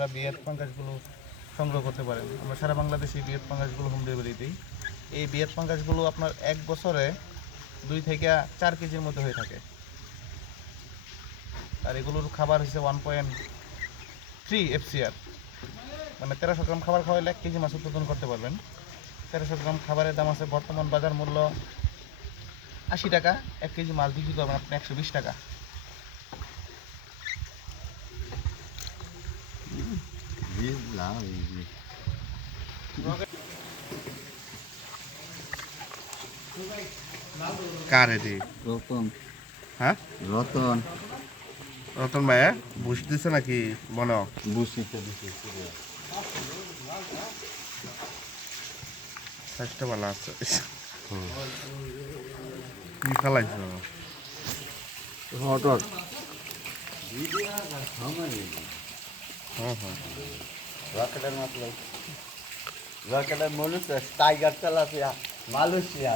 আপনারা বিয়ের পাঙ্গাসগুলো সংগ্রহ করতে পারেন। আমরা সারা বাংলাদেশে বিয়ের পাঙ্গাসগুলো হোম ডেলিভারি দিই। এই বিয়ের পাঙ্গাসগুলো আপনার 1 বছরে 2 থেকে 4 কেজির মধ্যে হয়ে থাকে। আর এগুলোর খাবার হচ্ছে 1.3 FCR, মানে 1300 গ্রাম খাবার খাওয়াইলে 1 কেজি মাছ উৎপাদন করতে পারবেন। 1300 গ্রাম খাবারের দাম আছে বর্তমান বাজার মূল্য 80 টাকা। 1 কেজি মাছ বিক্রি করবেন আপনি 120 টাকা। কার এটি? রতন। হ্যাঁ, রতন রতন ভাইয়া বুঝ দিছে নাকি বনো? বুঝিতে দিছি। চেষ্টা ভালো আছে। কি খালাইছ? হটর হ্যাঁ হ্যাঁ, রকেটের মতলব রকেটের মনুষ্য টাইগার চালাতে মালয়েশিয়া